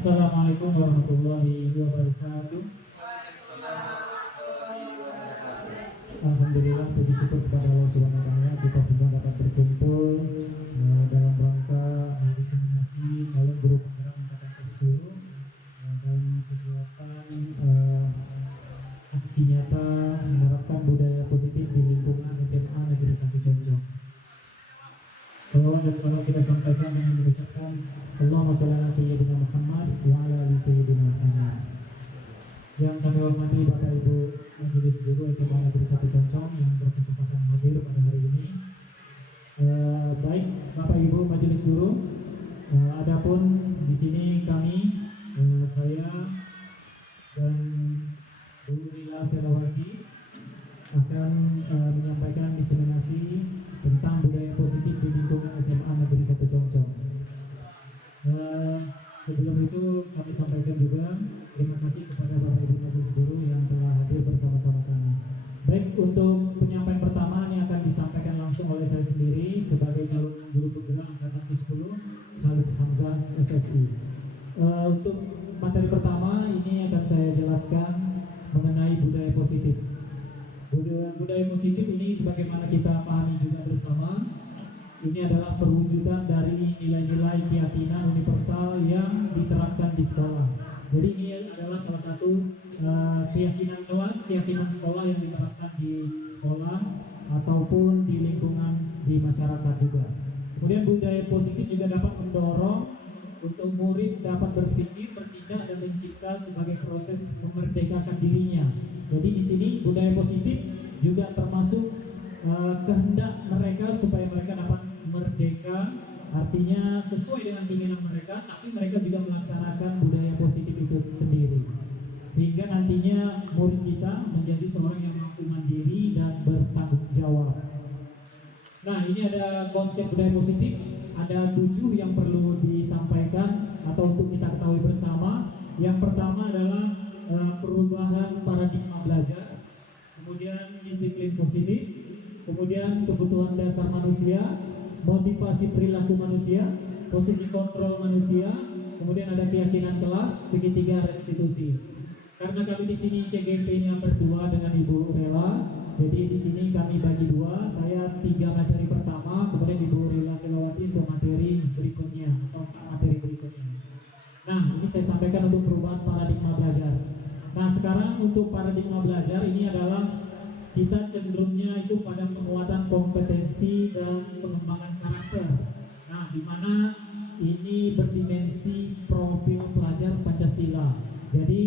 Assalamualaikum warahmatullahi wabarakatuh. Alhamdulillah, puji syukur kepada Allah Subhanahu wa taala kita semua dapat berkumpul dalam rangka diseminasi calon guru penggerak angkatan ke-10 dalam kegiatan aksi nyata menerapkan budaya positif di lingkungan SMA Negeri 1 Conjong. Salawat dan salam kita sampaikan dengan mengucapkan Allahumma shalli ala sayyidina Muhammad wa ala ali sayyidina Muhammad. Yang kami hormati Bapak Ibu Majelis Guru SMA Negeri 1 Conjong yang berkesempatan hadir pada hari ini. Baik Bapak Ibu Majelis Guru, adapun di sini kami saya dan Bu Lila Selawati akan menyampaikan diseminasi tentang budaya positif di lingkungan SMA Negeri 1 Conjong. Sebelum itu kami sampaikan juga terima kasih kepada Bapak Ibu Majelis Guru yang telah hadir bersama-sama kami. Baik, untuk penyampaian pertama ini akan disampaikan langsung oleh saya sendiri sebagai calon guru penggerak angkatan ke-10 Khalid Hamzah SSI. Untuk materi pertama ini akan saya jelaskan mengenai budaya positif. Budaya positif ini sebagaimana kita pahami juga bersama, ini adalah perwujudan dari nilai-nilai keyakinan universal yang diterapkan di sekolah. Jadi ini adalah salah satu keyakinan kelas, keyakinan sekolah yang diterapkan di sekolah ataupun di lingkungan di masyarakat juga. Kemudian budaya positif juga dapat mendorong untuk murid dapat berpikir, bertindak dan mencipta sebagai proses memerdekakan dirinya. Jadi di sini budaya positif juga termasuk kehendak mereka supaya mereka dapat merdeka, artinya sesuai dengan keinginan mereka, tapi mereka juga melaksanakan budaya positif itu sendiri, sehingga nantinya murid kita menjadi seorang yang mampu mandiri dan bertanggung jawab. Nah, ini ada konsep budaya positif, ada 7 yang perlu disampaikan atau untuk kita ketahui bersama. Yang pertama adalah perubahan paradigma belajar, kemudian disiplin positif, kemudian kebutuhan dasar manusia, motivasi perilaku manusia, posisi kontrol manusia, kemudian ada keyakinan kelas, segitiga restitusi. Karena kami di sini CGP-nya berdua dengan Ibu Rela, jadi di sini kami bagi 2. Saya 3 materi pertama, kemudian Ibu Rela Selawati untuk materi berikutnya atau 4 materi berikutnya. Nah, ini saya sampaikan untuk perubahan paradigma belajar. Nah, sekarang untuk paradigma belajar ini adalah kita cenderungnya itu pada penguatan kompetensi dan pengembangan karakter. Nah, di mana ini berdimensi profil pelajar Pancasila. Jadi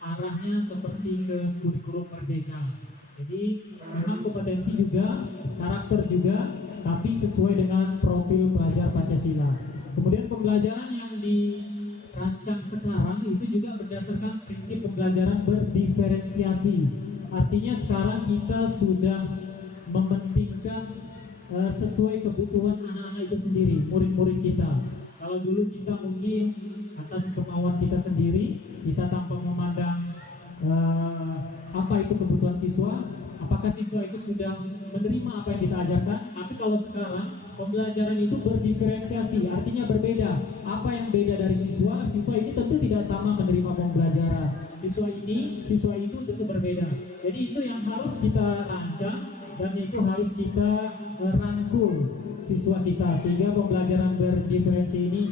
arahnya seperti ke kurikulum merdeka. Jadi memang kompetensi juga, karakter juga, tapi sesuai dengan profil pelajar Pancasila. Kemudian pembelajaran yang dirancang sekarang itu juga berdasarkan prinsip pembelajaran berdiferensiasi. Artinya sekarang kita sudah mementingkan sesuai kebutuhan anak-anak itu sendiri, murid-murid kita. Kalau dulu kita mungkin atas kemauan kita sendiri, kita tanpa memandang apa itu kebutuhan siswa, apakah siswa itu sudah menerima apa yang kita ajarkan. Tapi kalau sekarang pembelajaran itu berdiferensiasi, artinya berbeda. Apa yang beda dari siswa? Siswa ini tentu tidak sama menerima pembelajaran. Siswa ini, siswa itu tentu berbeda. Jadi itu yang harus kita rancang dan itu harus kita rangkul siswa kita sehingga pembelajaran berdiferensi ini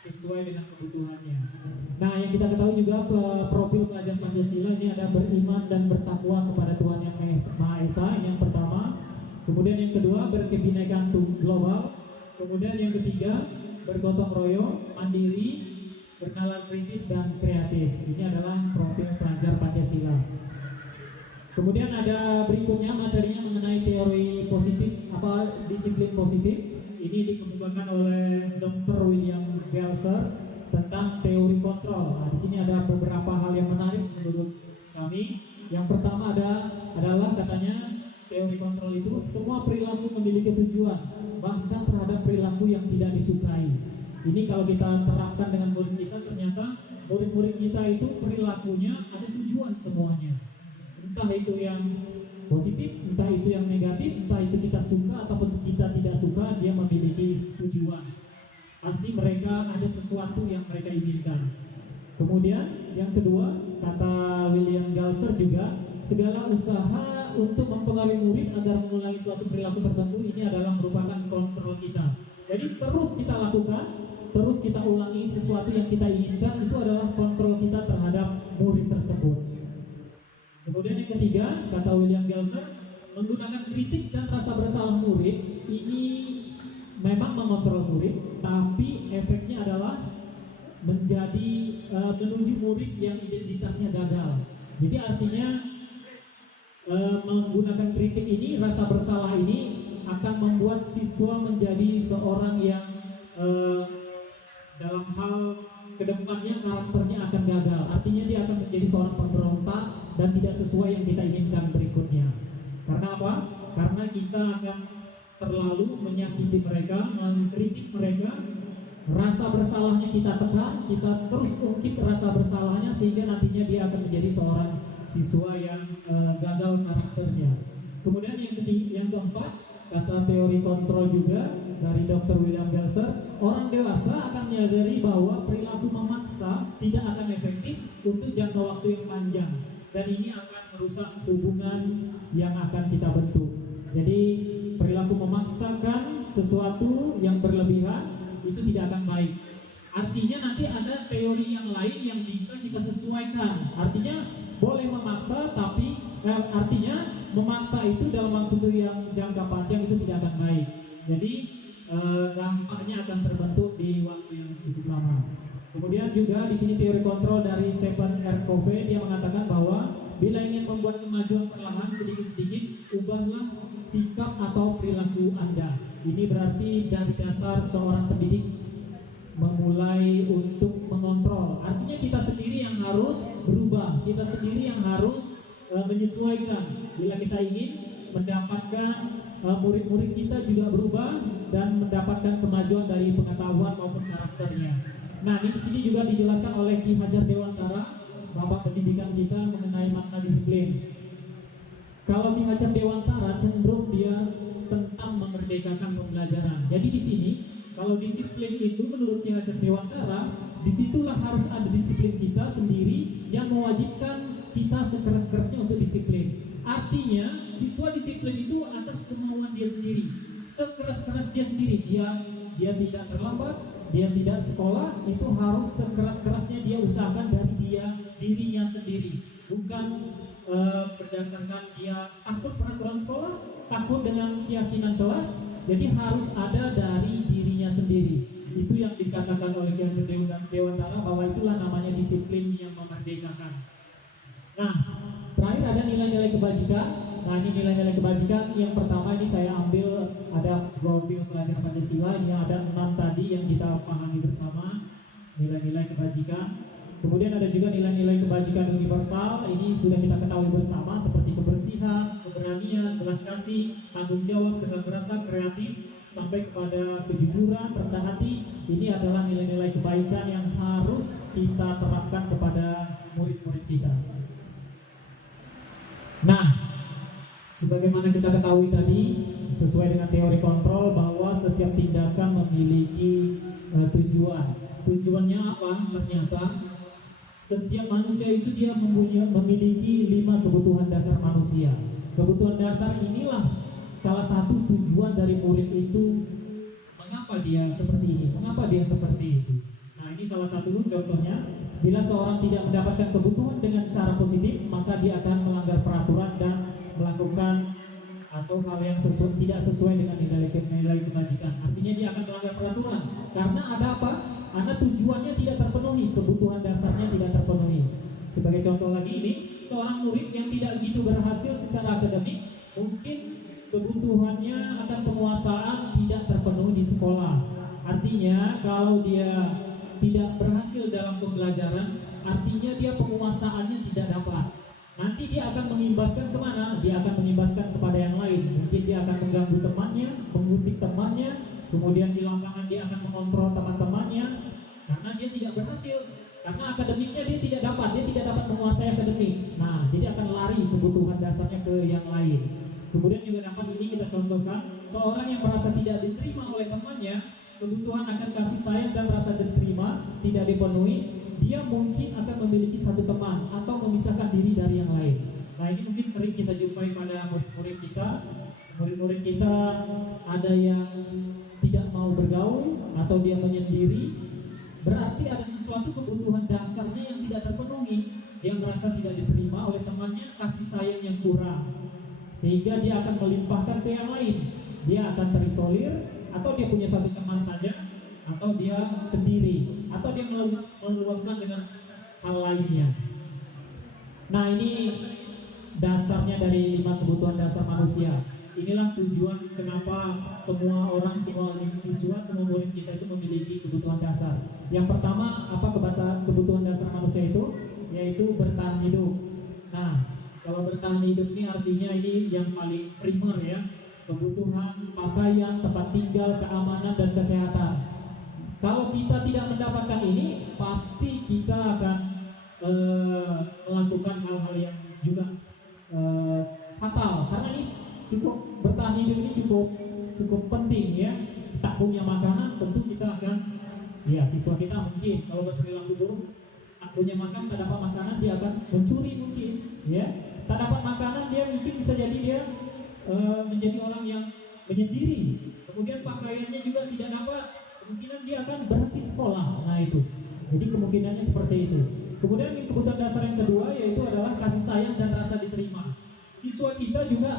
sesuai dengan kebutuhannya. Nah, yang kita ketahui juga profil pelajar Pancasila ini ada beriman dan bertakwa kepada Tuhan Yang Maha Esa, ini yang pertama. Kemudian yang kedua berkebinekaan global. Kemudian yang ketiga bergotong royong, mandiri, bernalar kritis dan kreatif. Ini adalah profil pelajar Pancasila. Kemudian ada berikutnya materinya mengenai teori positif, disiplin positif. Ini dikemukakan oleh Dr. William Gelser tentang teori kontrol. Nah, di sini ada beberapa hal yang menarik menurut kami. Yang pertama adalah katanya teori kontrol itu semua perilaku memiliki tujuan, bahkan terhadap perilaku yang tidak disukai. Ini kalau kita terapkan dengan murid kita, ternyata murid-murid kita itu perilakunya ada tujuan semuanya. Entah itu yang positif, entah itu yang negatif, entah itu kita suka ataupun kita tidak suka, dia memiliki tujuan. pasti mereka ada sesuatu yang mereka inginkan. Kemudian yang kedua, kata William Galser juga, segala usaha untuk mempengaruhi murid agar mengulangi suatu perilaku tertentu ini adalah merupakan kontrol kita. Jadi terus kita lakukan, terus kita ulangi sesuatu yang kita inginkan, itu adalah kontrol kita terhadap murid tersebut. Kemudian yang ketiga, kata William Galser, menggunakan kritik dan rasa bersalah murid ini memang mengontrol murid, tapi efeknya adalah menjadi menuju murid yang identitasnya gagal. Jadi artinya menggunakan kritik ini, rasa bersalah ini akan membuat siswa menjadi seorang yang dalam hal kedepannya karakternya akan gagal. Artinya dia akan menjadi seorang pemberontak dan tidak sesuai yang kita inginkan berikutnya. Karena apa? Karena kita akan terlalu menyakiti mereka, mengkritik mereka, rasa bersalahnya kita tekan, kita terus ungkit rasa bersalahnya sehingga nantinya dia akan menjadi seorang siswa yang gagal karakternya. Kemudian yang keempat, kata teori kontrol juga dari Dr. William Galser, orang dewasa akan menyadari bahwa perilaku memaksa tidak akan efektif untuk jangka waktu yang panjang dan ini akan merusak hubungan yang akan kita bentuk. Jadi perilaku memaksakan sesuatu yang berlebihan itu tidak akan baik. Artinya nanti ada teori yang lain yang bisa kita sesuaikan. Artinya boleh memaksa, tapi artinya memaksa itu dalam waktu yang jangka panjang itu tidak akan baik. Jadi dampaknya akan terbentuk di waktu yang cukup lama. Kemudian juga di sini teori kontrol dari Stephen R. Covey, dia mengatakan bahwa bila ingin membuat kemajuan perlahan sedikit-sedikit, ubahlah sikap atau perilaku Anda. Ini berarti dari dasar seorang pendidik memulai untuk mengontrol. Artinya kita sendiri yang harus berubah, kita sendiri yang harus menyesuaikan. Bila kita ingin mendapatkan murid-murid kita juga berubah dan mendapatkan kemajuan dari pengetahuan maupun karakternya. Nah, di sini juga dijelaskan oleh Ki Hajar Dewantara, Bapak pendidikan kita, mengenai makna disiplin. Kalau Ki Hajar Dewantara cenderung dia tentang memerdekakan pembelajaran. Jadi di sini kalau disiplin itu menurut Ki Hajar Dewantara, disitulah harus ada disiplin kita sendiri yang mewajibkan kita sekeras-kerasnya untuk disiplin. Artinya siswa disiplin itu atas kemauan dia sendiri, sekeras-keras dia sendiri. Dia tidak terlambat, dia tidak sekolah, itu harus sekeras-kerasnya dia usahakan dari dirinya sendiri, bukan berdasarkan dia takut peraturan sekolah, takut dengan keyakinan kelas. Jadi harus ada dari dirinya sendiri. Itu yang dikatakan oleh Ki Hajar Dewantara bahwa itulah namanya disiplin yang memerdekakan. Nah, terakhir ada nilai-nilai kebajikan. Nah, ini nilai-nilai kebajikan. Yang pertama ini saya ambil ada profil pelajar Pancasila. Ini ada 6 tadi yang kita pahami bersama, nilai-nilai kebajikan. Kemudian ada juga nilai-nilai kebajikan universal. Ini sudah kita ketahui bersama seperti kebersihan, keberanian, belas kasih, tanggung jawab, tegar rasa, kreatif, sampai kepada kejujuran, rendah hati. Ini adalah nilai-nilai kebaikan yang harus kita terapkan kepada murid-murid kita. Nah, sebagaimana kita ketahui tadi, sesuai dengan teori kontrol bahwa setiap tindakan memiliki tujuan. Tujuannya apa? Ternyata setiap manusia itu dia memiliki 5 kebutuhan dasar manusia. Kebutuhan dasar inilah salah satu tujuan dari murid itu. Mengapa dia seperti ini? Mengapa dia seperti itu? Nah, ini salah satu contohnya. Bila seorang tidak mendapatkan kebutuhan dengan cara positif, maka dia akan melanggar peraturan dan melakukan atau hal yang tidak sesuai dengan nilai kebajikan. Artinya dia akan melanggar peraturan. Karena ada apa? Karena tujuannya tidak terpenuhi, kebutuhan dasarnya tidak terpenuhi. Sebagai contoh lagi ini, seorang murid yang tidak begitu berhasil secara akademik, mungkin kebutuhannya akan penguasaan tidak terpenuhi di sekolah. Artinya kalau dia tidak berhasil dalam pembelajaran, artinya dia penguasaannya tidak dapat. Nanti dia akan mengimbaskan kemana? Dia akan mengimbaskan kepada yang lain. Mungkin dia akan mengganggu temannya, mengusik temannya, kemudian di lapangan dia akan mengontrol teman-temannya, karena dia tidak berhasil. Karena akademiknya dia tidak dapat menguasai akademik. Nah, jadi akan lari kebutuhan dasarnya ke yang lain. Kemudian juga dapat ini kita contohkan, seorang yang merasa tidak diterima oleh temannya, kebutuhan akan kasih sayang dan rasa diterima tidak dipenuhi, dia mungkin akan memiliki satu teman atau memisahkan diri dari yang lain. Nah, ini mungkin sering kita jumpai pada murid-murid kita. Murid-murid kita ada yang tidak mau bergaul atau dia menyendiri. Berarti ada sesuatu kebutuhan dasarnya yang tidak terpenuhi. Dia merasa tidak diterima oleh temannya, kasih sayang yang kurang, sehingga dia akan melimpahkan ke yang lain. Dia akan terisolir, atau dia punya satu teman saja, atau dia sendiri, atau dia meluapkan dengan hal lainnya. Nah, ini dasarnya dari 5 kebutuhan dasar manusia. Inilah tujuan kenapa semua orang, semua siswa, semua murid kita itu memiliki kebutuhan dasar. Yang pertama, apa kebutuhan dasar manusia itu? Yaitu bertahan hidup. Nah, kalau bertahan hidup ini artinya ini yang paling primer ya. Kebutuhan pakaian, tempat tinggal, keamanan, dan kesehatan. Kalau kita tidak mendapatkan ini, pasti kita akan melakukan hal-hal yang juga fatal. Karena ini bertahan hidup ini cukup penting ya. Tak punya makanan, tentu kita akan, ya siswa kita mungkin kalau berperilaku buruk, tak punya makan, tak dapat makanan, dia akan mencuri mungkin, ya. Tak dapat makanan, dia mungkin bisa jadi dia menjadi orang yang menyendiri. Kemudian pakaiannya juga tidak dapat, kemungkinan dia akan berhenti sekolah. Nah itu, jadi kemungkinannya seperti itu. Kemudian kebutuhan dasar yang kedua yaitu adalah kasih sayang dan rasa diterima. Siswa kita juga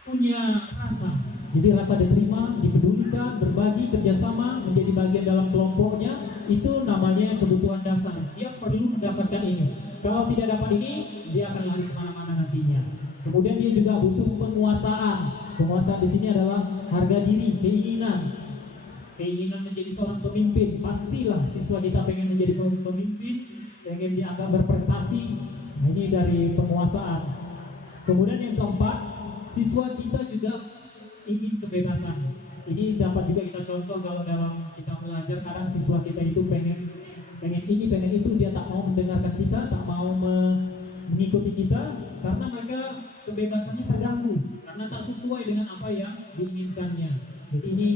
punya rasa, jadi rasa diterima, dipedulikan, berbagi, kerjasama, menjadi bagian dalam kelompoknya, itu namanya kebutuhan dasar. Dia perlu mendapatkan ini. Kalau tidak dapat ini, dia akan lari kemana-mana nantinya. Kemudian dia juga butuh penguasaan. Penguasaan di sini adalah harga diri, keinginan menjadi seorang pemimpin. Pastilah siswa kita pengen menjadi pemimpin, pengen dianggap berprestasi. Nah, ini dari penguasaan. Kemudian yang keempat, siswa kita juga ingin kebebasan. Ini dapat juga kita contoh kalau dalam kita belajar, kadang siswa kita itu pengen ini, pengen itu, dia tak mau mendengarkan kita, tak mau mengikuti kita, karena mereka kebebasannya terganggu, karena tak sesuai dengan apa yang diinginkannya. Jadi ini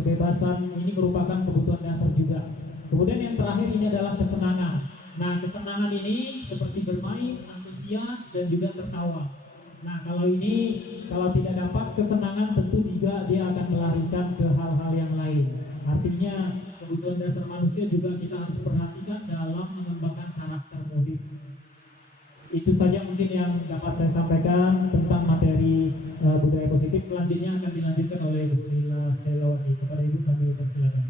kebebasan ini merupakan kebutuhan dasar juga. Kemudian yang terakhir ini adalah kesenangan. Nah, kesenangan ini seperti bermain, antusias, dan juga tertawa. Nah, kalau tidak dapat kesenangan, tentu juga dia akan melarikan ke hal-hal yang lain. Artinya kebutuhan dasar manusia juga kita harus perhatikan dalam mengembangkan karakter murid. Itu saja mungkin yang dapat saya sampaikan tentang materi budaya positif. Selanjutnya akan dilanjutkan oleh Bu Lila Selawati. Kepada Ibu kami persilakan.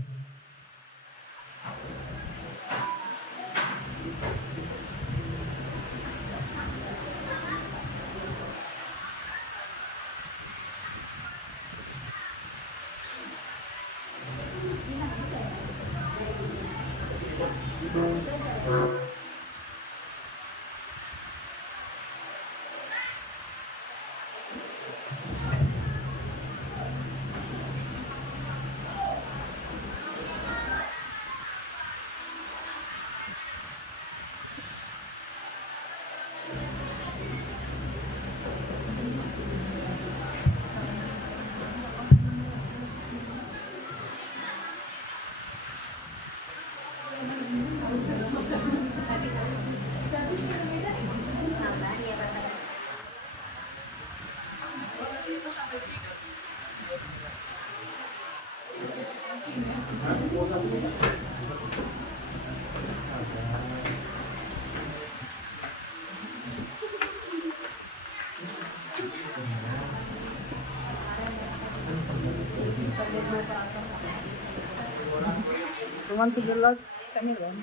Cuman 11 kami kan.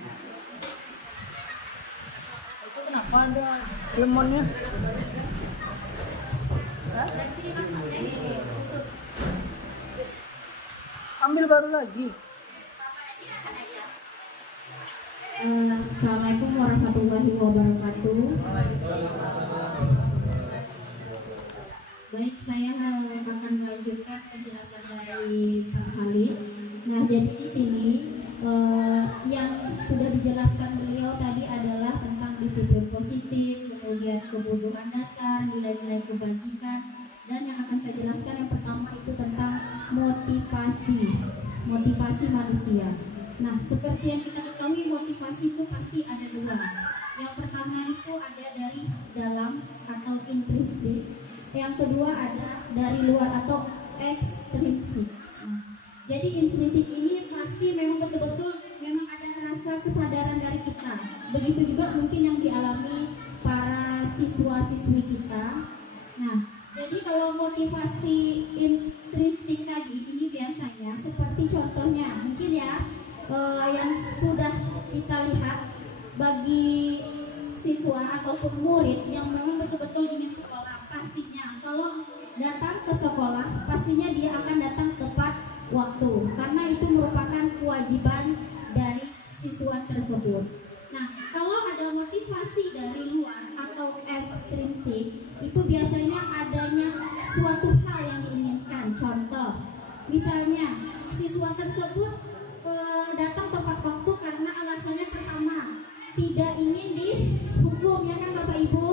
Itu kenapa ada lemonnya? Ambil baru lagi. Assalamualaikum warahmatullahi wabarakatuh. Baik, saya akan melanjutkan penjelasan dari Pak Halid. Nah, jadi di sini yang sudah dijelaskan beliau tadi adalah tentang disiplin positif, kemudian kebutuhan dasar, nilai-nilai kebajikan, Dan yang akan saya jelaskan yang pertama itu tentang motivasi manusia. Nah, seperti yang kita ketahui motivasi itu pasti ada dua. Yang pertama itu ada dari dalam atau intrinsik. Yang kedua ada dari luar atau ekstrinsik. Nah, jadi intrinsik ini pasti memang betul-betul memang ada rasa kesadaran dari kita. Begitu juga mungkin yang dialami para siswa-siswi kita. Nah, jadi kalau motivasi intrinsik tadi ini biasanya seperti contohnya mungkin ya yang sudah kita lihat bagi siswa ataupun murid yang memang betul-betul ingin sekolah, pastinya kalau datang ke sekolah pastinya dia akan datang tepat waktu karena itu merupakan kewajiban dari siswa tersebut. Nah, kalau ada motivasi dari luar atau ekstrinsik itu biasanya adanya suatu hal yang diinginkan. Contoh, misalnya siswa tersebut datang tepat waktu karena alasannya pertama tidak ingin dihukum, ya kan Bapak Ibu.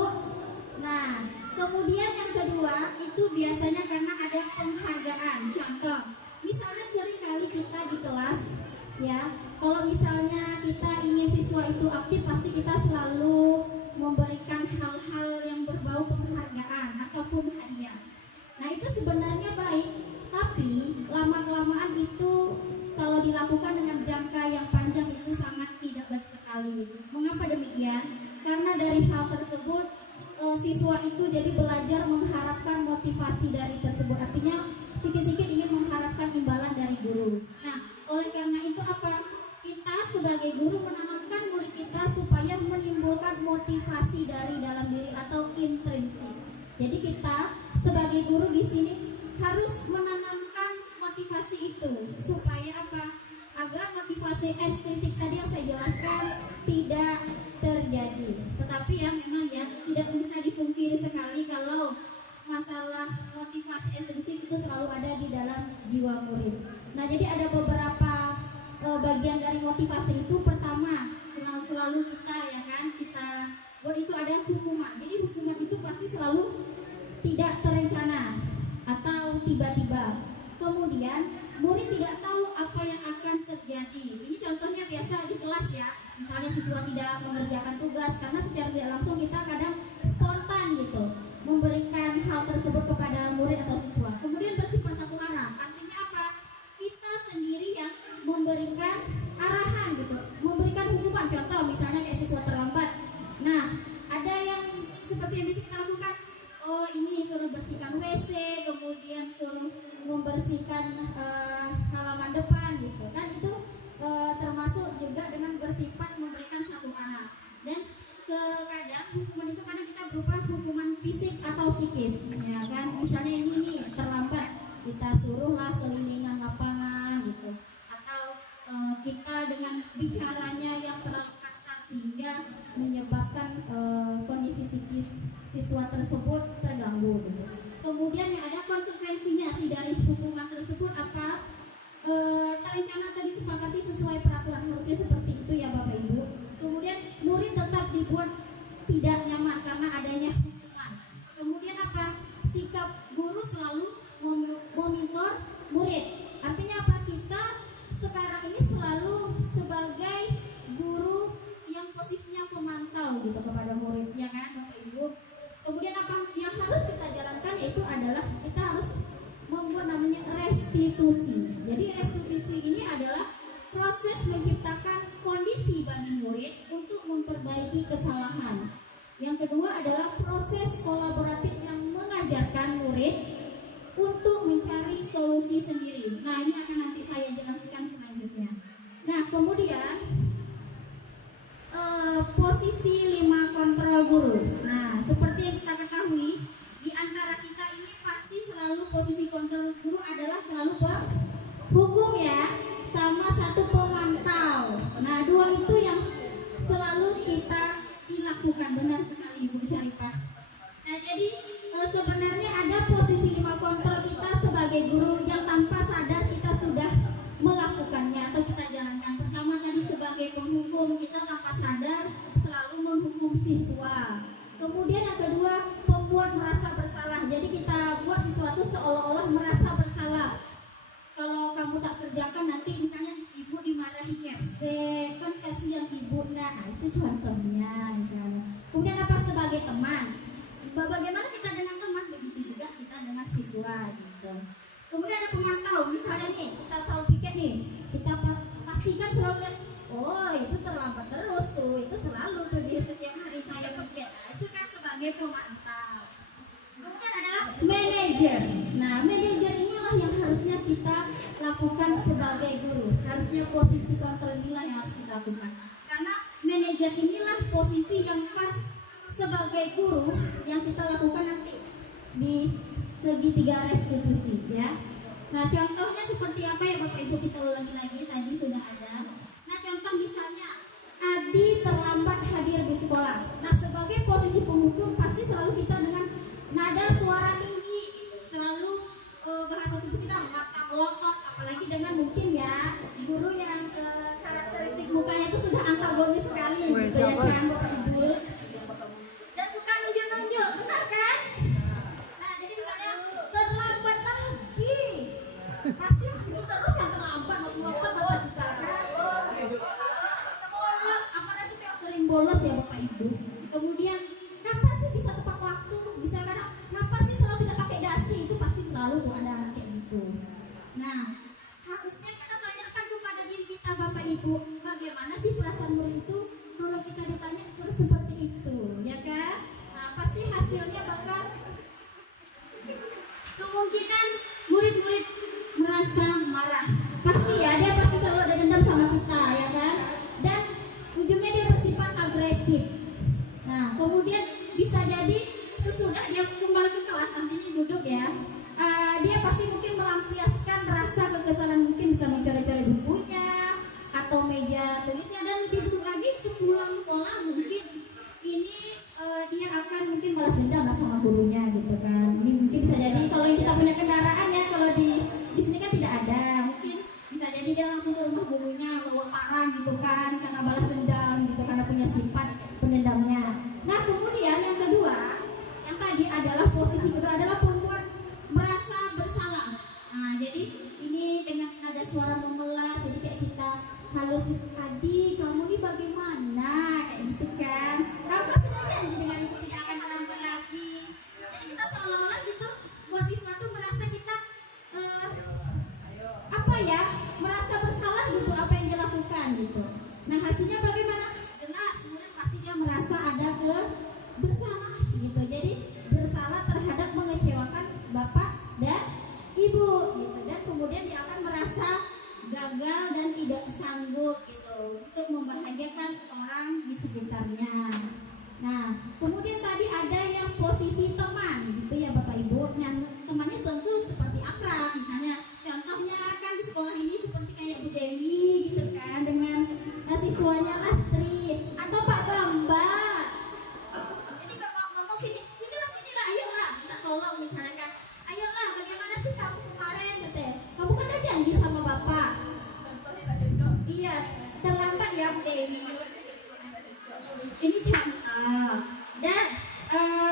Nah, kemudian yang kedua itu biasanya karena ada penghargaan. Contoh, misalnya seringkali kita di kelas ya, kalau misalnya kita ingin siswa itu aktif pasti kita selalu memberikan hal-hal yang berbau penghargaan ataupun hadiah. Nah, itu sebenarnya baik, tapi lama-kelamaan itu kalau dilakukan dengan jangka yang panjang itu sangat tidak baik sekali. Mengapa demikian? Karena dari hal tersebut siswa itu jadi belajar mengharapkan motivasi dari tersebut. Artinya sedikit-sedikit ingin mengharapkan imbalan dari guru. Nah, oleh karena itu apa? Kita sebagai guru menanamkan murid kita supaya menimbulkan motivasi dari dalam diri atau intrinsik. Jadi kita sebagai guru di sini harus menanamkan motivasi itu supaya apa? Agar motivasi ekstrinsik tadi yang saya jelaskan tidak terjadi. Tetapi ya memang ya tidak bisa dipungkiri sekali kalau masalah motivasi ekstrinsik itu selalu ada di dalam jiwa murid. Nah, jadi ada beberapa bagian dari motivasi itu. Pertama, selalu kita ya kan kita buat itu ada hukuman. Jadi hukuman itu pasti selalu tidak terencana atau tiba-tiba. Kemudian murid tidak tahu apa yang akan terjadi. Ini contohnya biasa di kelas ya. Misalnya siswa tidak mengerjakan tugas karena secara tidak langsung kita kadang spontan gitu memberikan hal tersebut kepada murid atau siswa. Kemudian bersifat satu arah. Artinya apa? Kita sendiri yang memberikan arahan gitu, memberikan hukuman. Contoh misalnya kayak siswa terlambat. Nah, ada yang seperti yang bisa kita lakukan. Oh, ini suruh bersihkan WC, kemudian suruh membersihkan halaman depan gitu kan. Itu termasuk juga dengan bersifat memberikan satu arah. Dan kadang hukuman itu kadang kita berupa hukuman fisik atau psikis ya kan. Misalnya ini nih terlambat, kita suruhlah kelilingan lapangan gitu, atau kita dengan bicaranya yang terlalu kasar sehingga menyebabkan kondisi psikis siswa tersebut terganggu gitu. Kemudian yang ada konsekuensinya sih dari hukuman tersebut apa? Terencana atau disepakati sesuai peraturan, harusnya seperti itu ya Bapak Ibu. Kemudian murid tetap dibuat tidak nyaman karena adanya hukuman. Kemudian apa? Sikap guru selalu memonitor murid. Artinya apa? Kita sekarang ini selalu sebagai guru yang posisinya pemantau gitu kepada murid, ya kan Bapak Ibu. Kemudian apa yang harus kita jalankan yaitu adalah kita harus membuat namanya restitusi. Jadi restitusi ini adalah proses menciptakan kondisi bagi murid untuk memperbaiki kesalahan. Yang kedua adalah proses kolaboratif yang mengajarkan murid untuk mencari solusi sendiri. Nah, ini akan nanti saya jelaskan selanjutnya. Nah, kemudian posisi 5 kontrol guru. Nah, seperti yang kita ketahui, di antara kita ini pasti selalu posisi kontrol guru adalah selalu hukum ya, sama satu pemantau. Nah, dua itu yang selalu kita dilakukan. Benar sekali Ibu Syarifah. Nah, jadi sebenarnya ada posisi 5 kontrol kita sebagai guru yang tanpa sadar kita sudah melakukannya atau kita jalankan. Pertama tadi sebagai penghukum, kita tanpa sadar selalu menghukum siswa. Kemudian yang kedua, pembuat merasa bersalah. Jadi kita buat siswa Nah, itu contohnya misalnya. Kemudian apa sebagai teman? Bagaimana kita dengan teman, begitu juga kita dengan siswa gitu. Kemudian ada pemantau, misalnya nih kita selalu pikir nih, kita pastikan selalu lihat, oh itu terlambat terus tuh, itu selalu tuh di setiap hari saya pikir. Nah, itu kan sebagai pemantau. Kemudian adalah manajer. Nah, manajer inilah yang harusnya kita lakukan sebagai guru. Harusnya posisi kontrol inilah yang harus kita lakukan. Karena manajer inilah posisi yang pas sebagai guru yang kita lakukan nanti di segitiga restitusi ya. Nah, contohnya seperti apa ya Bapak Ibu, kita ulangi lagi, tadi sudah ada. Nah, contoh misalnya Adi terlambat hadir di sekolah. Nah, sebagai posisi penghukum pasti selalu kita dengan nada suara tinggi, selalu bahasa tubuh kita mata melotot, apalagi dengan mungkin ya guru yang karakteristik mukanya itu sudah antagonis sekali gitu ya kan Bapak Ibu, dan suka nunjuk-nunjuk, benar kan? Nah, jadi misalnya terlambat lagi, pasti itu terus yang terlambat, melompat atau sekarang bolos, apalagi yang sering bolos ya Bapak Ibu. Kemudian kapan sih bisa tepat waktu, bisa kadang kenapa sih selalu tidak pakai dasi, itu pasti selalu ada anak kayak gitu. Nah, harusnya kita tanyakan kepada diri kita Bapak Ibu, bagaimana sih perasaan murid itu kalau kita ditanya terus seperti itu, ya kan? Nah, pasti hasilnya bakal kemungkinan murid-murid merasa marah. Pasti ya, dia pasti selalu ada dendam sama kita, ya kan? Dan ujungnya dia bersifat agresif. Nah, kemudian bisa jadi sesudah dia kembali ke kelas, nantinya duduk ya, dia pasti mungkin melampiaskan rasa kekesalan, mungkin bisa mencari-cari bukunya atau meja tulisnya, dan lebih buruk lagi sepulang sekolah mungkin ini dia akan mungkin balas dendam lah sama gurunya gitu kan. Ini mungkin bisa jadi kalau kita punya kendaraan ya, kalau di sini kan tidak ada, mungkin bisa jadi dia langsung ke rumah gurunya bawa parang gitu kan, karena balas dendam gitu, karena punya sifat pendendamnya. Nah, kemudian yang kedua, yang tadi adalah posisi kedua adalah perempuan merasa bersalah. Nah, jadi ini dengan ada suara memelas, jadi kayak kita halus, Adi kamu ini bagaimana, kayak gitu kan. Kamu pasti janji dengan ibu tidak akan terlambat lagi. Jadi kita seolah-olah gitu buat siswa tuh merasa kita apa ya, merasa bersalah gitu apa yang dia lakukan gitu. Nah, hasilnya bagaimana? Jelas murid pasti dia merasa ada bersalah gitu. Jadi bersalah terhadap mengecewakan bapak dan ibu gitu, dan kemudian dia akan merasa gagal dan tidak sanggup gitu untuk membahagiakan orang di sekitarnya. Nah, kemudian tadi ada yang posisi teman gitu ya Bapak Ibu. Yang temannya tentu seperti akrab, misalnya contohnya kan di sekolah ini seperti kayak Bu Dewi gitu kan, dengan siswanya Astrid atau Pak Bambang. Jadi kalau ngomong sinilah, ayolah minta tolong misalnya kan, ayolah bagaimana sih kamu kemarin gitu, kamu kan ada janji sama bapak. Iya, terlambat ya Bu Dewi. Ini contoh. Dan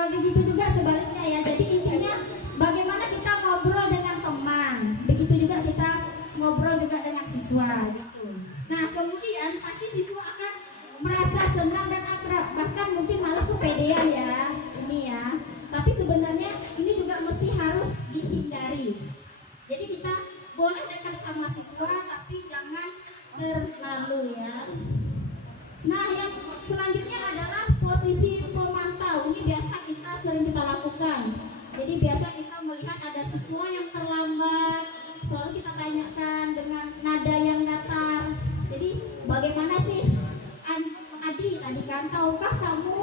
begitu juga sebaliknya ya. Jadi intinya bagaimana kita ngobrol dengan teman, begitu juga kita ngobrol juga dengan siswa gitu. Nah, kemudian pasti siswa akan merasa senang dan akrab, bahkan mungkin malah kepedean ya ini ya. Tapi sebenarnya ini juga mesti harus dihindari. Jadi kita boleh dekat sama siswa, tapi jangan terlalu ya. Nah, yang selanjutnya adalah posisi pemantau. Ini biasa kita sering kita lakukan. Jadi biasa kita melihat ada siswa yang terlambat, selalu kita tanyakan dengan nada yang datar. Jadi bagaimana sih Adi tadi kan, tahukah kamu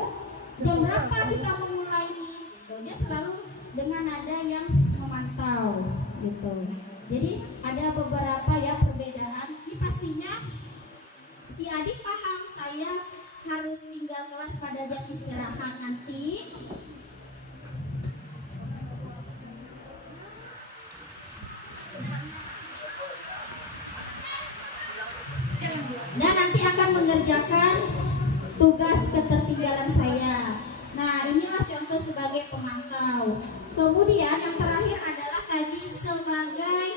jam berapa kita memulai ini? Gitu. Dia selalu dengan nada yang memantau gitu. Jadi ada beberapa ya perbedaan. Ini pastinya si adik paham saya harus tinggal kelas pada jam istirahat nanti. Dan nanti akan mengerjakan tugas ketertinggalan saya. Nah, inilah contoh sebagai pemantau. Kemudian yang terakhir adalah tadi sebagai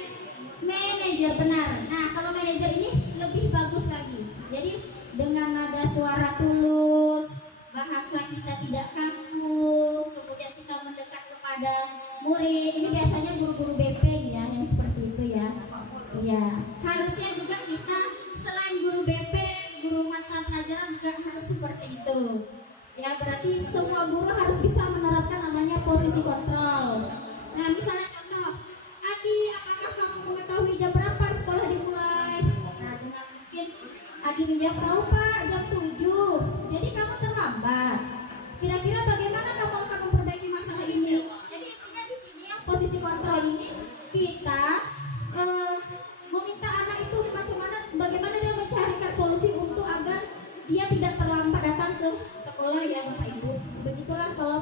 manajer, benar. Nah, kalau manajer ini lebih bagus lagi. Jadi dengan nada ada suara tulus, bahasa kita tidak kaku, kemudian kita mendekat kepada murid. Ini biasanya guru-guru BP ya yang seperti itu ya. Iya, harusnya juga kita selain guru BP, guru mata pelajaran juga harus seperti itu. Ya, berarti semua guru harus bisa menerapkan namanya posisi kontrol. Nah, misalnya contoh, Adi, apakah kamu mengetahui jam berapa sekolah dimulai? Nah, dengan mungkin Adi menjawab, tahu Pak, jam 7. Jadi kamu terlambat. Kira-kira bagaimana kamu akan memperbaiki masalah ini? Jadi intinya di sini yang posisi kontrol ini kita meminta anak itu bagaimana dia mencarikan solusi untuk agar dia tidak terlambat datang ke sekolah ya Bapak Ibu. Begitulah kalau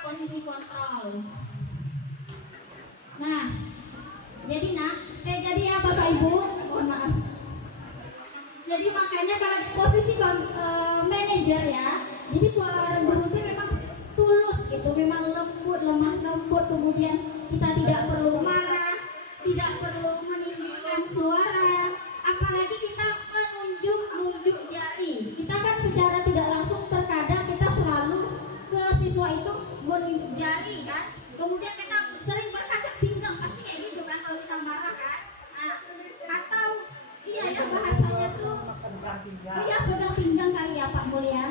posisi kontrol. Nah, jadi ya Bapak Ibu, mohon maaf. Jadi makanya kalau posisi manajer ya, jadi suara guru itu memang tulus gitu, memang lembut, lemah lembut, kemudian kita tidak perlu marah, tidak perlu meninggikan suara, apalagi kita menunjuk jari. Kita kan secara tidak langsung terkadang kita selalu ke siswa itu menunjuk jari kan, kemudian kita sering berkaca pinggang, pasti kayak gitu kan kalau kita marah kan. Nah, atau iya ya bahasanya tuh, oh ya pegang pinggang kali ya Pak Mulia,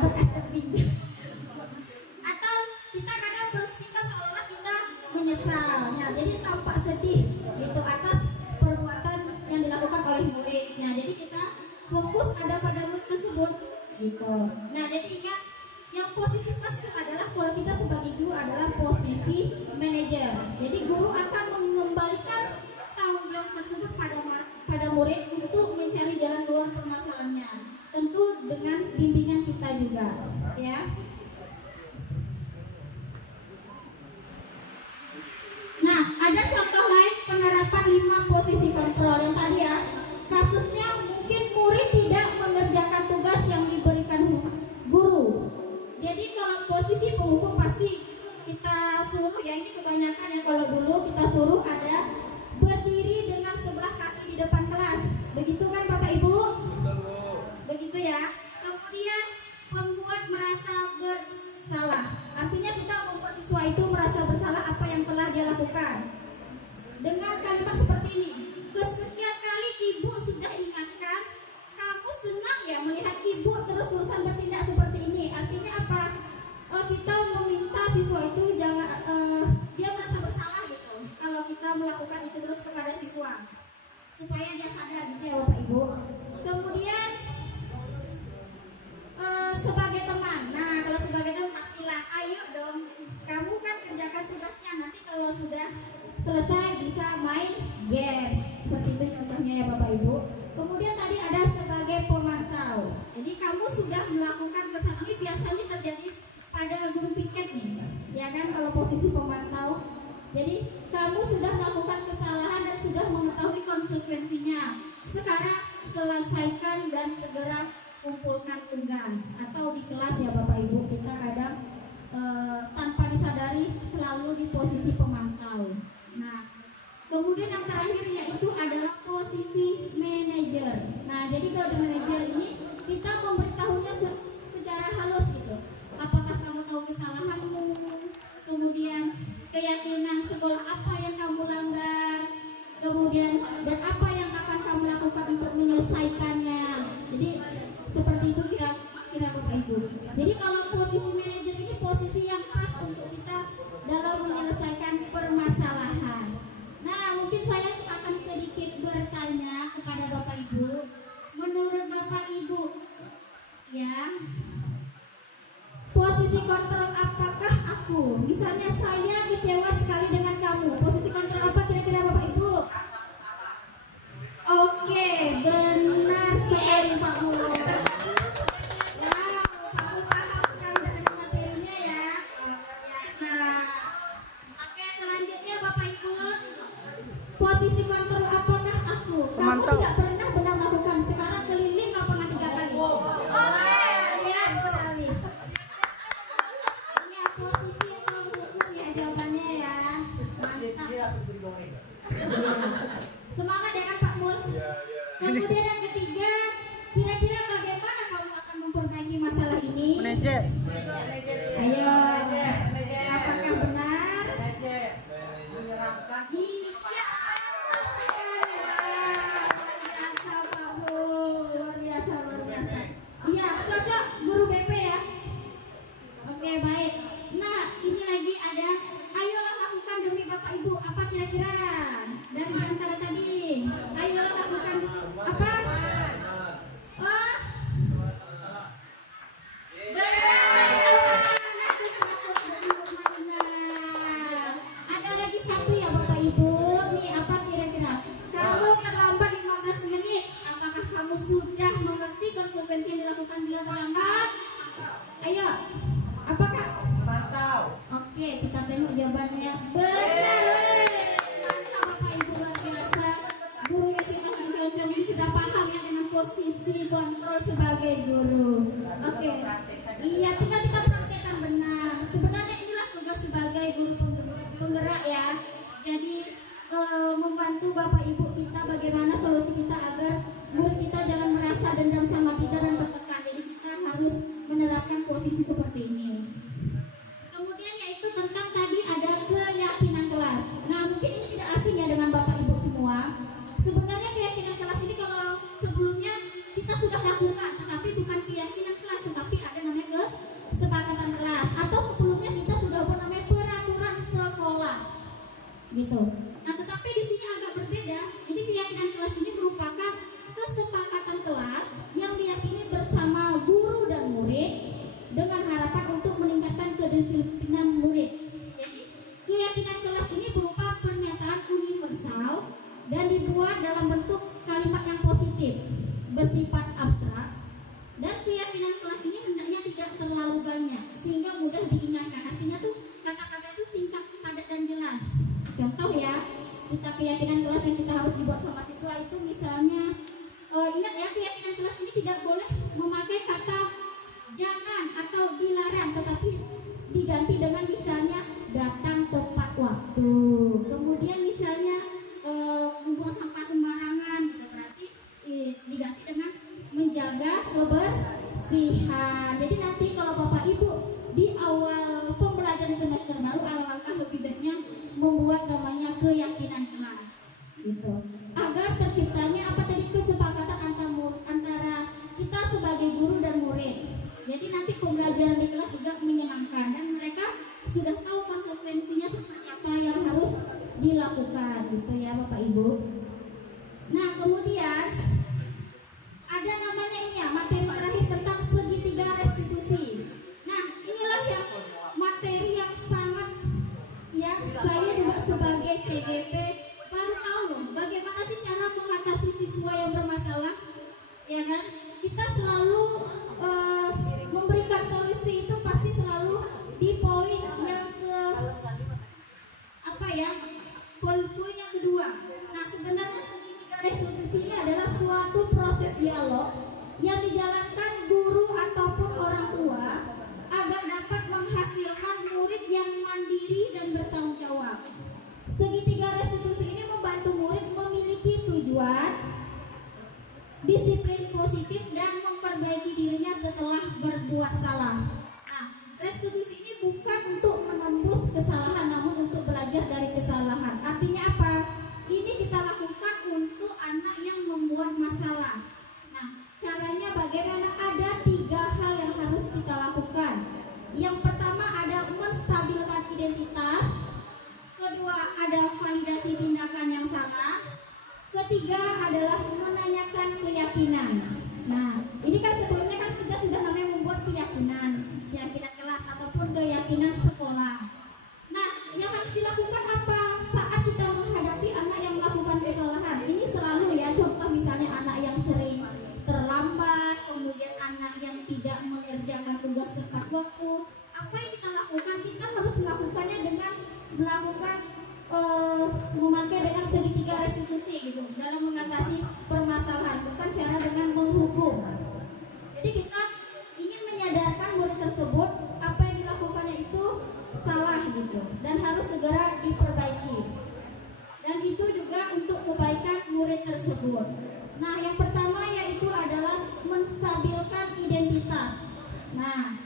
berkaca pinggang. Atau kita kadang bersikap seolah kita menyesal, nah jadi tampak sedih gitu atas perbuatan yang dilakukan oleh muridnya. Jadi kita fokus ada pada murid tersebut gitu. Nah jadi ingat, yang posisi pas itu adalah kalau kita sebagai guru adalah posisi manajer. Jadi guru akan mengembalikan tanggung jawab tersebut pada murid untuk mencari jalan keluar permasalahannya. Tentu dengan bimbingan kita juga, ya. Nah, ada contoh lain penerapan 5 posisi kontrol yang tadi ya. Kasusnya mungkin murid tidak mengerjakan tugas yang diberikan guru. Jadi kalau posisi penghukum pasti kita suruh ya, ini kebanyakan ya kalau dulu kita suruh ada berdiri dengan sebelah kaki di depan kelas. Begitu kan Bapak Ibu? Begitu ya. Kemudian membuat merasa bersalah. Artinya kita membuat siswa itu merasa bersalah apa yang telah dia lakukan. Dengan kalimat seperti ini, kesekian kali ibu sudah ingatkan, kamu senang ya melihat ibu terus-terusan bertindak seperti ini. Artinya apa? Kita meminta siswa itu jangan dia merasa bersalah gitu kalau kita melakukan itu terus kepada siswa, supaya dia sadar gitu ya Bapak Ibu. Kemudian sebagai teman, nah kalau sebagai teman pastilah ayo dong kamu kan kerjakan tugasnya, nanti kalau sudah selesai bisa main games, seperti itu contohnya ya Bapak Ibu. Kemudian tadi ada sebagai pemantau, jadi kamu sudah melakukan kesalahan. Ini biasanya terjadi pada guru piket nih ya kan, kalau posisi pemantau. Jadi kamu sudah melakukan kesalahan dan sudah mengetahui konsekuensinya. Sekarang selesaikan dan segera kumpulkan tugas. Atau di kelas ya Bapak Ibu, kita kadang tanpa disadari selalu di posisi pemantau. Nah, kemudian yang terakhir yaitu adalah posisi manajer. Nah, jadi kalau di manajer ini kita memberitahunya secara halus gitu. Apakah kamu tahu kesalahanmu? Kemudian keyakinan sekolah apa yang kamu langgar? Kemudian dan apa yang akan kamu lakukan untuk menyelesaikannya? Jadi seperti itu kira-kira Bapak Ibu. Jadi kalau posisi manajer ini posisi yang pas untuk kita dalam menyelesaikan permasalahan. Nah, mungkin saya akan sedikit bertanya kepada Bapak Ibu. Menurut Bapak Ibu, ya, posisi kontrol apakah aku? Misalnya saya kecewa sekali dengan kamu. Posisi kontrol apa kira-kira Bapak Ibu? Oke, benar sekali Pak Mul. Wow, Pak Mul paham sekali dengan materinya ya. Biasa. Oke, selanjutnya Bapak Ibu, posisi kontrol apakah aku? Kamu tidak pernah benar melakukan. Sekarang keliling lapangan 3 kali. Oke, lihat sekali. Iya, posisi penghukum ya jawabannya ya. Mantap. Semangat ya kan Pak Mul. Kemudian yang ketiga, kira-kira bagaimana Manajer. Ayo, apakah benar? Iya. Biasa Pak Bu, luar biasa. Iya, cocok guru BP ya. Oke, baik. Nah, ini lagi ada, ayolah lakukan demi Bapak Ibu. Apa kira-kira dari antara tadi? Ayolah lakukan apa? Oh, ada lagi satu ya Bapak Ibu. Nih apa kira-kira? Kamu terlambat 15 menit. Apakah kamu sudah mengerti konsekuensi yang dilakukan bila terlambat? Ayo. Apakah? Oke, kita tengok jawabannya. Benar. Mantap Bapak Ibu, luar biasa. Guru SMA Concong ini sudah paham ya dengan posisi kontrol sebagai guru. Oke. Iya, tinggal kita praktekkan benar. Sebenarnya inilah tugas sebagai guru penggerak ya. Jadi membantu Bapak Ibu kita bagaimana solusi kita agar murid kita jangan merasa dendam sama kita dan tertekan. Jadi kita harus menerapkan posisi seperti ini. Kemudian yaitu tentang tadi ada keyakinan kelas. Nah, mungkin ini tidak asing ya dengan Bapak Ibu semua. Sebenarnya keyakinan kelas ini kalau sebelumnya kita sudah lakukan, tetapi bukan keyakinan kelas, tetapi ada namanya kesepakatan kelas, atau sebelumnya kita sudah buat namanya peraturan sekolah, gitu. Nah, tetapi di sini agak berbeda. Jadi keyakinan kelas ini merupakan kesepakatan kelas yang diyakini bersama guru dan murid dengan harapan untuk meningkatkan kedisiplinan murid. Jadi keyakinan kelas ini berupa pernyataan universal dan dibuat dalam bentuk kalimat yang positif, bersifat abstrak, dan keyakinan kelas ini hendaknya tidak terlalu banyak sehingga mudah diingatkan. Artinya tuh kata-kata itu singkat, padat dan jelas. Contoh ya, kita keyakinan kelas yang kita harus dibuat sama siswa itu misalnya, ingat ya, keyakinan kelas ini tidak boleh memakai kata jangan atau dilarang, tetapi diganti dengan misalnya datang tepat waktu. Kemudian misalnya membuang sampah sembarangan, gitu, berarti diganti dengan menjaga kebersihan. Jadi nanti kalau Bapak Ibu di awal pembelajaran semester baru, alangkah lebih baiknya membuat namanya keyakinan kelas, gitu, agar terciptanya apa tadi, kesepakatan antara kita sebagai guru dan murid. Jadi nanti pembelajaran di kelas juga menyenangkan dan mereka sudah tahu konsekuensinya seperti apa yang harus dilakukan, gitu ya Bapak Ibu. Nah, kemudian ada namanya ini ya, materi terakhir tentang segitiga restitusi. Nah, inilah yang materi yang sangat ya, saya juga sebagai CGP baru tahu loh bagaimana sih cara mengatasi siswa yang bermasalah, ya kan? Kita selalu memberikan solusi itu pasti selalu di poin yang ke apa ya, poin yang kedua. Nah, sebenarnya segitiga restitusi ini adalah suatu proses dialog yang dijalankan guru ataupun orang tua agar dapat menghasilkan murid yang mandiri dan bertanggung jawab. Segitiga restitusi ini membantu murid memiliki tujuan, disiplin positif, dan memperbaiki dirinya setelah berbuat salah. Nah, restitusi ini bukan untuk menembus kesalahan, namun untuk belajar dari kesalahan. Artinya apa? Ini kita lakukan untuk anak yang membuat masalah. Nah, caranya bagaimana? Ada 3 hal yang harus kita lakukan. Yang pertama ada menstabilkan identitas. Kedua ada validasi tindakan yang salah. Ketiga adalah menanyakan keyakinan. Nah, ini kan sebelumnya kan kita sudah namanya membuat keyakinan kelas ataupun keyakinan sekolah. Nah, yang harus dilakukan apa saat kita menghadapi anak yang melakukan kesalahan? Ini selalu ya, contoh misalnya anak yang sering terlambat, kemudian anak yang tidak mengerjakan tugas tepat waktu. Apa yang kita lakukan? Kita harus melakukannya dengan melakukan memakai dengan segitiga restitusi, gitu, dalam mengatasi permasalahan, bukan cara dengan menghukum. Jadi kita ingin menyadarkan murid tersebut apa yang dilakukannya itu salah, gitu, dan harus segera diperbaiki. Dan itu juga untuk kebaikan murid tersebut. Nah, yang pertama yaitu adalah menstabilkan identitas. Nah,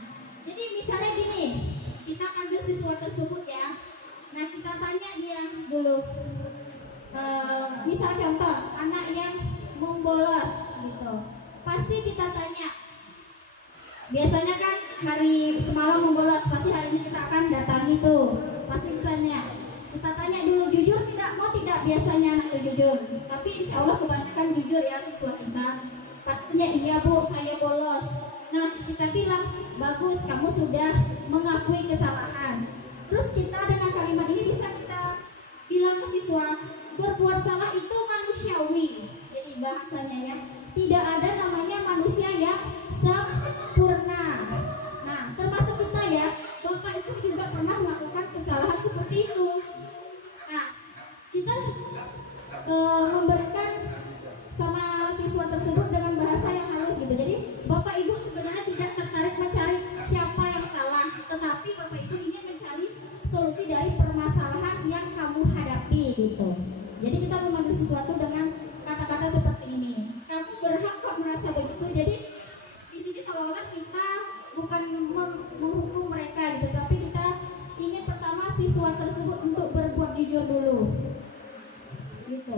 tersebut ya. Nah kita tanya dia dulu. Misal contoh anak yang membolos gitu, pasti kita tanya. Biasanya kan hari semalam membolos, pasti hari ini kita akan datangi tuh. Pasti kita tanya dulu, jujur tidak, mau tidak biasanya anak itu jujur. Tapi insya Allah kebanyakan jujur ya siswa kita. Pastinya iya bu, saya bolos. Nah kita bilang, bagus, kamu sudah mengakui kesalahan. Terus kita dengan kalimat ini bisa kita bilang ke siswa, berbuat salah itu manusiawi. Jadi bahasanya ya, tidak ada namanya manusia yang sempurna. Nah termasuk kita ya, Bapak Ibu juga pernah melakukan kesalahan seperti itu. Nah kita memberikan sama siswa tersebut dengan bahasa yang halus gitu. Jadi Bapak Ibu sebenarnya tidak tertarik mencari siapa yang salah, tetapi Bapak Ibu ingin mencari solusi dari permasalahan yang kamu hadapi gitu. Jadi kita memanggil sesuatu dengan kata-kata seperti ini. Kamu berhak kok merasa begitu. Jadi di sini seolah-olah kita bukan menghukum mereka gitu, tapi kita ingin pertama siswa tersebut untuk berbuat jujur dulu. Gitu.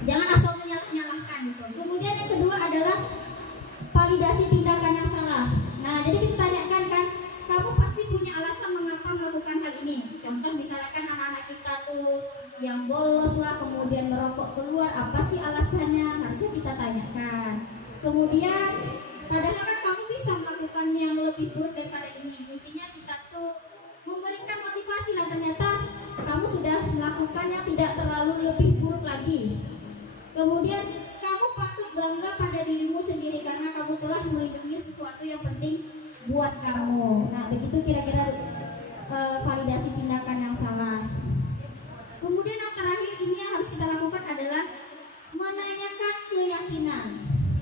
Jangan asal menyalahkan gitu. Kemudian yang kedua adalah validasi tindakan yang salah. Nah, jadi kita tanyakan kan, kamu pasti punya alasan mengapa melakukan hal ini. Contoh misalkan anak-anak kita tuh yang bolos lah, kemudian merokok keluar, apa sih alasannya? Harusnya kita tanyakan. Kemudian, padahal kan kamu bisa melakukan yang lebih buruk daripada ini. Intinya kita tuh memberikan motivasi lah, ternyata kamu sudah melakukan yang tidak terlalu lebih buruk lagi. Kemudian kamu patut bangga pada dirimu sendiri karena kamu telah melindungi sesuatu yang penting buat kamu. Nah begitu kira-kira validasi tindakan yang salah. Kemudian yang terakhir ini yang harus kita lakukan adalah menanyakan keyakinan.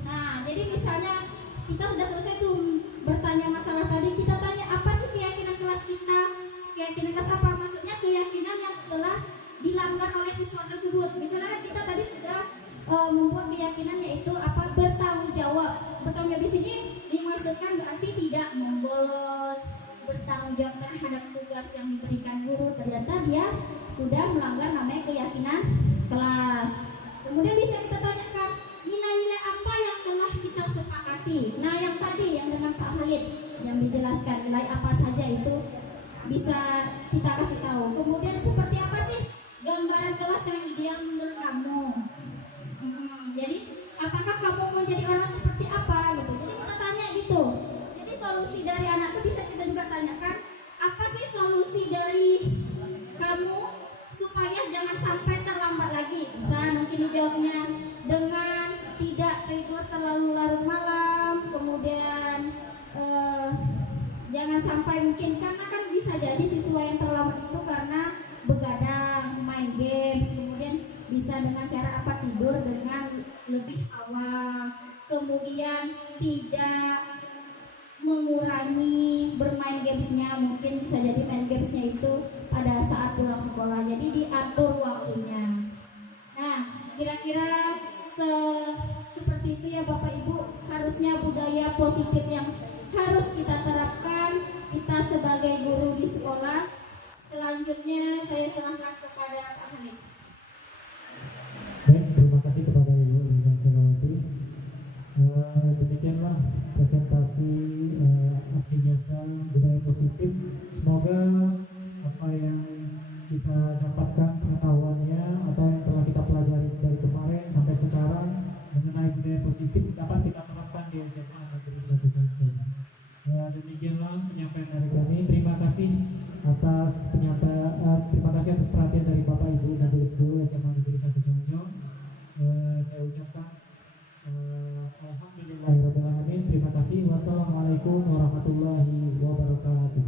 Nah jadi misalnya kita sudah selesai tuh bertanya masalah tadi, kita tanya apa sih keyakinan kelas kita, keyakinan kelas apa, maksudnya keyakinan yang telah dilanggar oleh siswa tersebut. Misalnya kita tadi sudah membuat keyakinan yaitu apa, bertanggung jawab. Bertanggung jawab di sini dimaksudkan berarti tidak membolos, bertanggung jawab terhadap tugas yang diberikan guru. Ternyata dia sudah melanggar namanya keyakinan kelas. Kemudian bisa kita tanyakan nilai-nilai apa yang telah kita sepakati. Nah yang tadi yang dengan Pak Khalid yang dijelaskan nilai apa saja itu bisa kita kasih tahu. Kemudian seperti apa sih gambaran kelas yang ideal menurut kamu? Jadi apakah kamu menjadi orang seperti apa gitu? Jadi kita tanya gitu. Jadi solusi dari anak itu bisa kita juga tanyakan, apa sih solusi dari kamu supaya jangan sampai terlambat lagi? Bisa mungkin dijawabnya dengan tidak tidur terlalu larut malam, kemudian jangan sampai mungkin, karena kan bisa jadi siswa yang terlambat itu karena begadang, main games, kemudian bisa dengan cara apa, tidur dengan lebih awal, kemudian tidak mengurangi bermain gamesnya, mungkin bisa jadi main gamesnya itu pada saat pulang sekolah, jadi diatur waktunya. Nah kira-kira seperti itu ya Bapak Ibu, harusnya budaya positif yang harus kita terapkan kita sebagai guru di sekolah. Selanjutnya saya serahkan kepada Pak Khalid. Baik, terima kasih kepada Ibu Lina Senawati. Demikianlah presentasi aksi nyata budaya positif. Semoga apa yang kita dapatkan pengetahuannya atau yang telah kita pelajari dari kemarin sampai sekarang mengenai budaya positif dapat kita terapkan di SMA Negeri 1 Cancel. Demikianlah penyampaian dari kami. Terima kasih atas terima kasih atas perhatian dari Bapak Ibu Majelis Guru SMA Negeri 1 Cancel. Saya ucapkan alhamdulillahirobbilalamin. Terima kasih. Wassalamualaikum warahmatullahi wabarakatuh.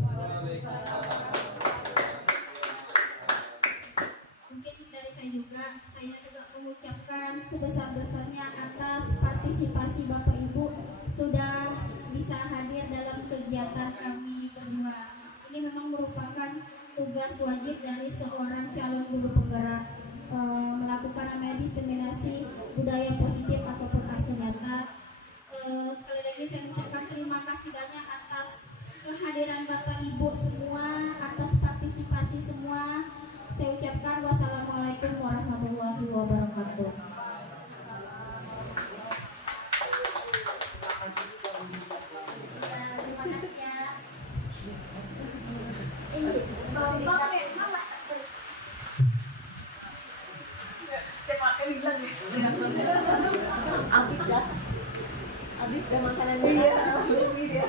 Mungkin dari saya juga mengucapkan sebesar-besarnya atas partisipasi Bapak Ibu sudah bisa hadir dalam kegiatan kami kedua. Ini memang merupakan tugas wajib dari seorang calon guru penggerak, melakukan namanya diseminasi budaya positif ataupun aksi nyata. Sekali lagi saya mengucapkan terima kasih banyak atas kehadiran Bapak Ibu semua hilang ya. Habis dah makanannya. Iya, iya.